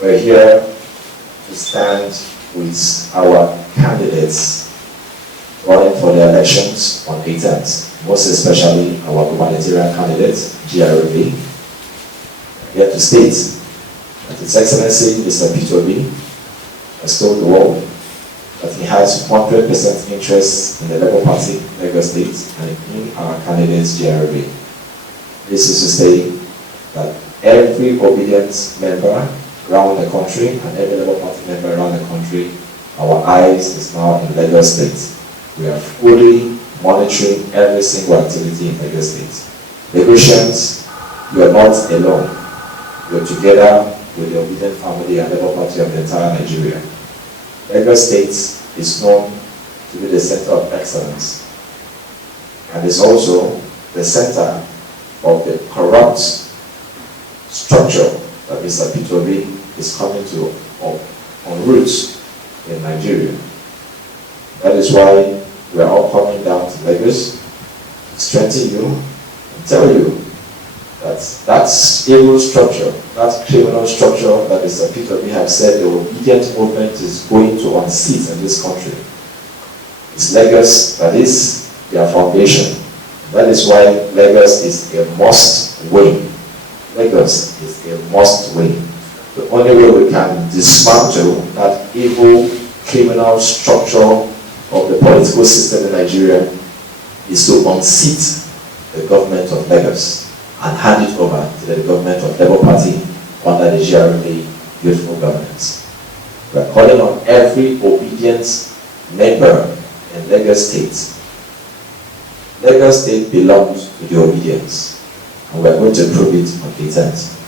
We're here to stand with our candidates running for the elections on 18th, most especially our humanitarian candidate, GRV. Here to state that His Excellency Mr. P2B has told the world that he has 100% interest in the Labour Party, Lagos State, and in our candidate, GRV. This is to say that every obedient member around the country and every Labour Party member around the country, our eyes is now in Lagos State. We are fully monitoring every single activity in Lagos State. Lagosians, you are not alone. You are together with the obedient family and Labour Party of the entire Nigeria. Lagos State is known to be the center of excellence and is also the center of the corrupt structure that Mr. P2B is coming to on roots in Nigeria. That is why we are all coming down to Lagos to strengthen you and tell you that that evil structure, that criminal structure that Mr. P2B has said the obedient movement is going to unseat in this country. It's Lagos that is their foundation. That is why Lagos is a must win. Lagos is a must win. The only way we can dismantle that evil criminal structure of the political system in Nigeria is to unseat the government of Lagos and hand it over to the government of Labour Party under the GRV youthful governance. We are calling on every obedient member in Lagos State. Lagos State belongs to the obedience, and we are going to prove it on the 10th.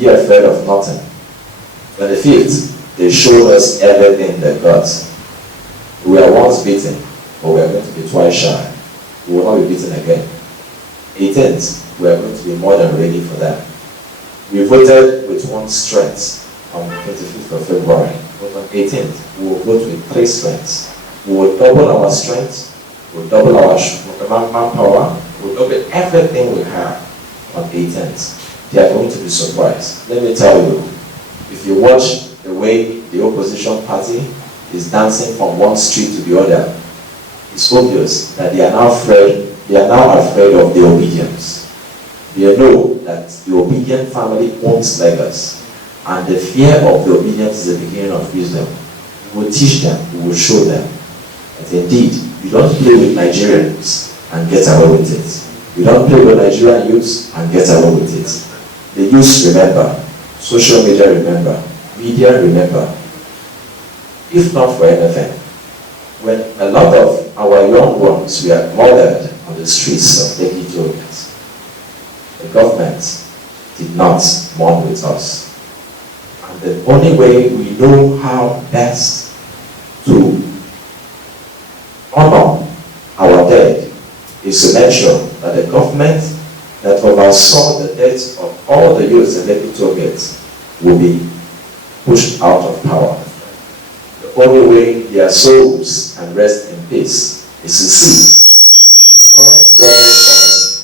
Be afraid of nothing. On the 5th, they showed us everything they got. We were once beaten, but we are going to be twice shy. We will not be beaten again. 18th, we are going to be more than ready for that. We voted with one strength on the 25th of February, but on 18th, we will vote with 3 strengths. We will double our strength, we will double our manpower, we will double everything we have on 18th. They are going to be surprised. Let me tell you, if you watch the way the opposition party is dancing from one street to the other, it's obvious that they are now afraid of the obedience. They know that the obedient family owns Lagos, and the fear of the obedience is the beginning of wisdom. We will teach them, we will show them that indeed, you don't play with Nigerians and get away with it. You don't play with Nigerian youths and get away with it. The youths remember, social media remember, media remember. If not for anything, when a lot of our young ones were murdered on the streets of Ikeja, the government did not mourn with us. And the only way we know how best to honor our dead is to make sure that the government that oversaw the death of all the youths in Ikeja will be pushed out of power. The only way their souls can rest in peace is to see the current government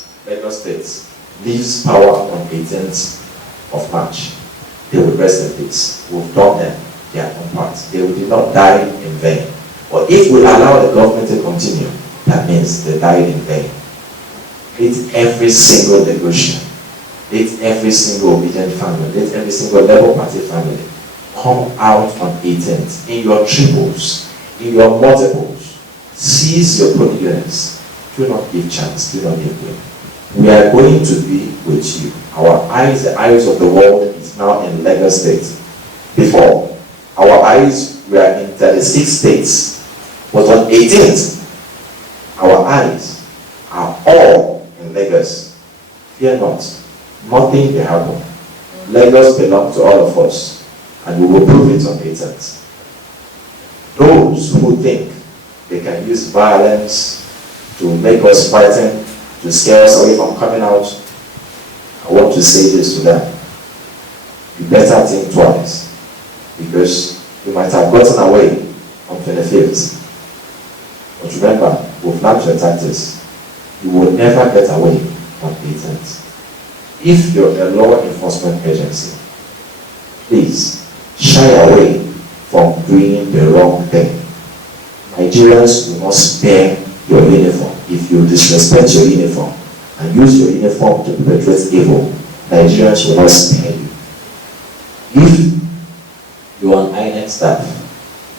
of Lagos State leaves power on 18th of March. They will rest in peace. We've done them their own part. They will not die in vain. But if we allow the government to continue, that means they died in vain. Let every single Lagosian, let every single obedient family, let every single Labour Party family come out on 18th in your triples, in your multiples. Seize your prominence. Do not give chance, do not give way. We are going to be with you. Our eyes, the eyes of the world, is now in Lagos State. Before, our eyes were in 36 states. But on 18th, our eyes are all in Lagos. Fear not. Nothing will happen. Lagos belongs to all of us, and we will prove it on 18th. Those who think they can use violence to make us frightened, to scare us away from coming out, I want to say this to them. You better think twice, because you might have gotten away on 25th. But remember, we've learned your tactics. You will never get away on 18th. If you're a law enforcement agency, please please shy away from doing the wrong thing. Nigerians will not spare your uniform. If you disrespect your uniform and use your uniform to perpetrate evil, Nigerians will not spare you. If you are an INEC staff,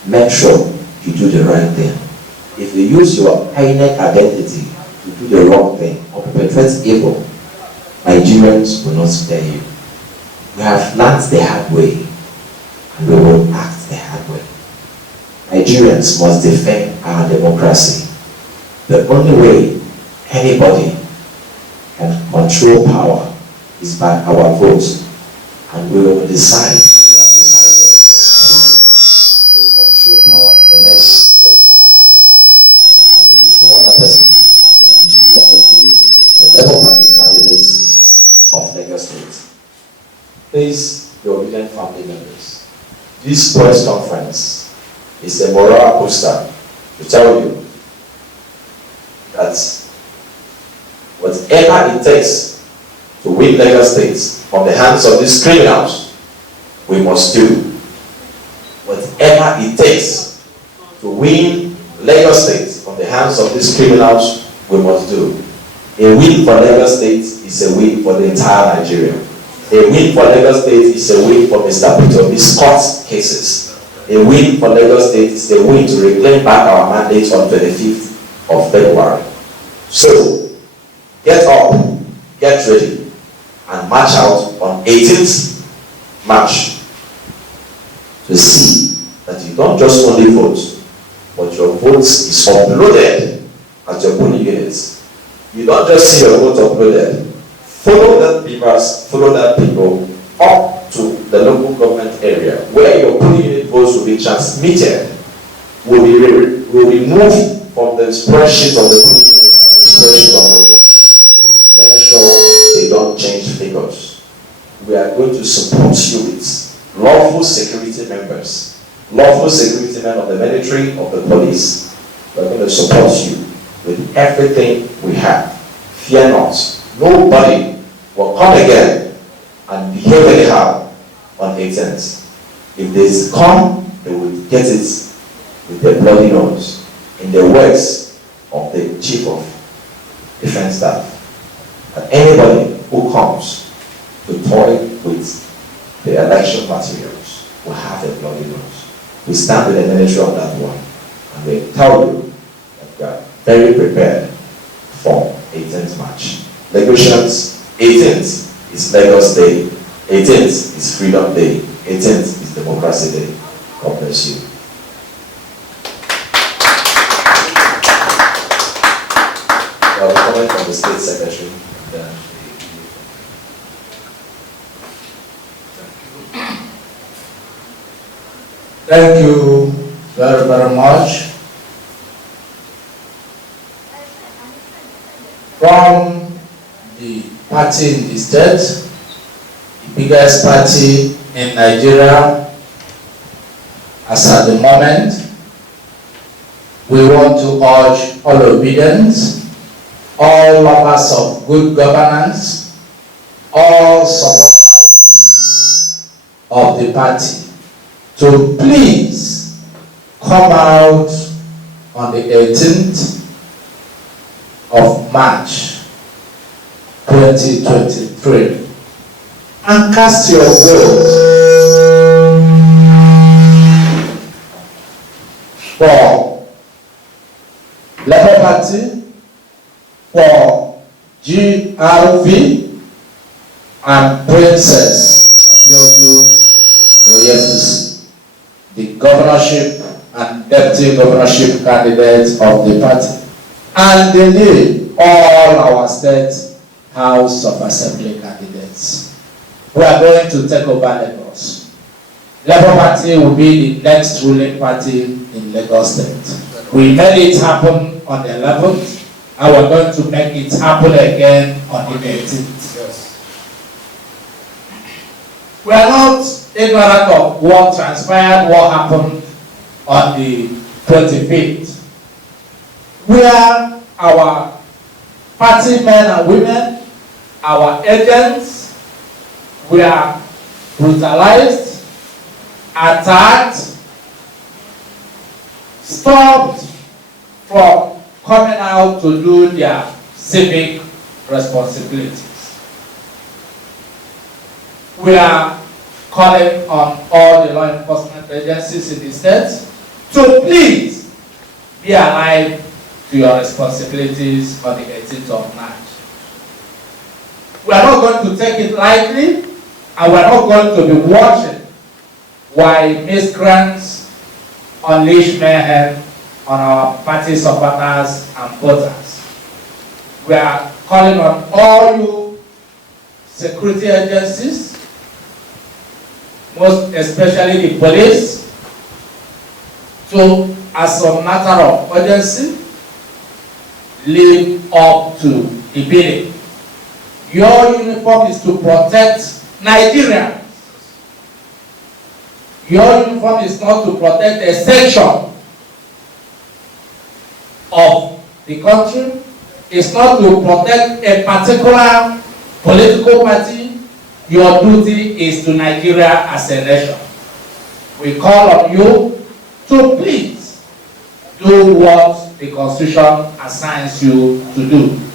make sure you do the right thing. If you use your INEC identity to do the wrong thing or perpetrate evil, Nigerians will not spare you. We have learned the hard way, and we will act the hard way. Nigerians must defend our democracy. The only way anybody can control power is by our vote, and we will decide, and we have decided, who will control power for the next 4 years in Lagos State. And it is no other person than GRV, the Labour Party candidates of Lagos State. Please, the obedient family members, this press conference is a moral booster to tell you that whatever it takes to win Lagos State from the hands of these criminals, we must do. Whatever it takes to win Lagos State from the hands of these criminals, we must do. A win for Lagos State is a win for the entire Nigeria. A win for Lagos State is a win for Mr. Peter's court cases. A win for Lagos State is a win to reclaim back our mandate on 25th of February. So, get up, get ready, and march out on 18th March to see that you don't just only vote, but your vote is uploaded at your polling units. You don't just see your vote uploaded. Follow that BVAS, follow that people up to the local government area where your polling unit votes will be transmitted, will be moved from the spreadsheet of the polling units to the spreadsheet of the vote level. Make sure they don't change figures. We are going to support you with lawful security members, lawful security men of the military, of the police. We are going to support you with everything we have. Fear not. Nobody will come again and behave anyhow on 18th. If they come, they will get it with their bloody nose. In the words of the Chief of Defense Staff, that anybody who comes to toy with the election materials will have a bloody nose. We stand with the military on that one, and we tell you that we are very prepared for 18th March. Lagosians, 18th is Lagos Day, 18th is Freedom Day, 18th is Democracy Day. God bless you. I'll comment from the State Secretary. Thank you very, very much. From the party in the state, the biggest party in Nigeria, as at the moment, we want to urge all obedience, all lovers of good governance, all supporters of the party to please come out on the 18th of March 2023 and cast your vote for Labour Party, for GRV and Princess Adeyemi, the governorship and deputy governorship candidates of the party, and indeed all our state House of Assembly candidates. We are going to take over Lagos. Labour Party will be the next ruling party in Lagos State. We made it happen on the 11th, and we're going to make it happen again on the 18th. Yes. We are not ignorant of what transpired, what happened on the 25th. Where our party men and women, our agents, were brutalized, attacked, stopped from coming out to do their civic responsibilities. We are calling on all the law enforcement agencies in the state to please be alive to your responsibilities on the 18th of March. We are not going to take it lightly, and we are not going to be watching while miscreants unleash mayhem on our party supporters and voters. We are calling on all you security agencies, most especially the police, to, as a matter of urgency, live up to the bidding. Your uniform is to protect Nigeria. Your uniform is not to protect a section of the country. It's not to protect a particular political party. Your duty is to Nigeria as a nation. We call on you to please do what the Constitution assigns you to do.